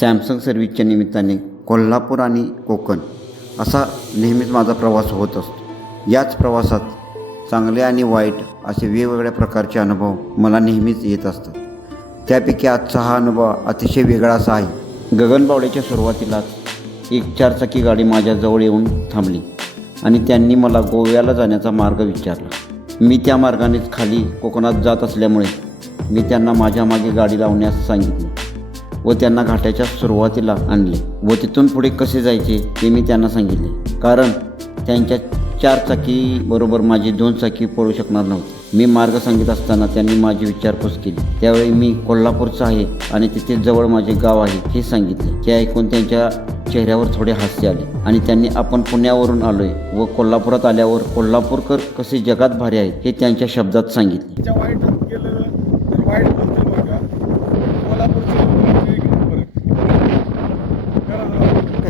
Samsung सर्व्हिसच्या निमित्ताने कोल्हापूर आणि कोकण असा नेहमीच माझा प्रवास होत असतो. याच प्रवासात चांगले आणि वाईट असे वेगवेगळ्या प्रकारचे अनुभव मला नेहमीच येत असतात. त्यापैकी आजचा हा अनुभव अतिशय वेगळा असा आहे. गगनबावड्याच्या सुरुवातीलाच एक चारचाकी गाडी माझ्याजवळ येऊन थांबली आणि त्यांनी मला गोव्याला जाण्याचा मार्ग विचारला. मी त्या मार्गानेच खाली कोकणात जात असल्यामुळे मी त्यांना माझ्या मागे गाडी लावण्यास सांगितली. व त्यांना घाटाच्या सुरुवातीला आणले व तिथून पुढे कसे जायचे ते मी त्यांना सांगितले. कारण त्यांच्या चार चाकी बरोबर माझी दोन चाकी पळू शकणार नव्हती. मी मार्ग सांगित असताना त्यांनी माझी विचारपूस केली. त्यावेळी मी कोल्हापूरचा आहे आणि तिथे जवळ माझे गाव आहे हे सांगितले. हे ऐकून त्यांच्या चेहऱ्यावर थोडे हास्य आले आणि त्यांनी आपण पुण्यावरून आलोय व कोल्हापुरात आल्यावर कोल्हापूरकर कसे जगात भारी आहेत हे त्यांच्या शब्दात सांगितले.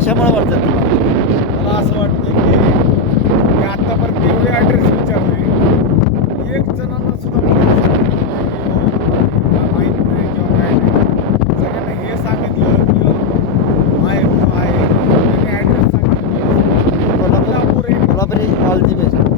कशामुळे वाटतात मला असं वाटतं की मी आत्तापर्यंत एवढे ॲड्रेस विचारले. एक जणांना सुद्धा माहीत नाही किंवा काय नाही. सगळ्यांना हे सांगितलं की आहे. आहे ॲड्रेस सांगितलं. Kolhapur Kolhapuri all the best.